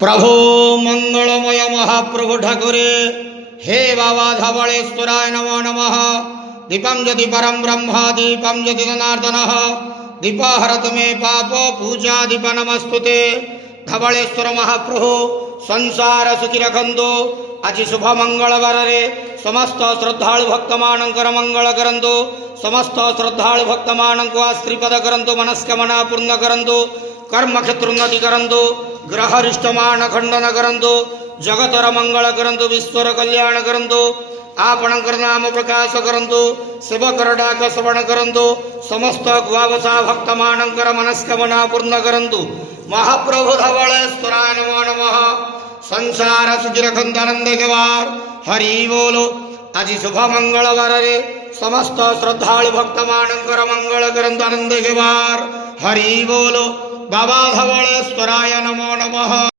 प्रभो मंगलमय महाप्रभु ठाकुरे हे बाबा धवलेश्वराय नमो नमः। दीपं ज्योति परम ब्रह्म दीपं ज्योति जनार्दन दीपहरत मे पाप पूजा दीप नमस्तुते। धवलेश्वर महाप्रभु संसार सुखी रखंतु। आज शुभ मंगलवार समस्त श्रद्धालु भक्त मानकर मंगल करंतु। समस्त श्रद्धालु भक्त मान को आश्रीपद करंतु। मनस्कामना पूर्ण करंतु। कर्म क्षेत्रोन्नति करंतु। ग्रह रिष्टमान खंडन करंतु। जगतर मंगल करंतु। विश्वर कल्याण करंतु। आपणकर नाम प्रकाश करंतु। सेवकर डाक श्रवण करंतु। समस्त गुआवसा भक्त मानकर मनस्कामना पूर्ण करंतु। महाप्रभु धवलेश्वराय नमो नमः। संसार सुखी रखंतु आनंद गवार हरि बोलो। आज शुभ मंगलवार समस्त श्रद्धालु भक्त मानकर मंगल करंतु आनंद गवार हरि बोलो। बाबा धवलेश्वराय नमो नमः।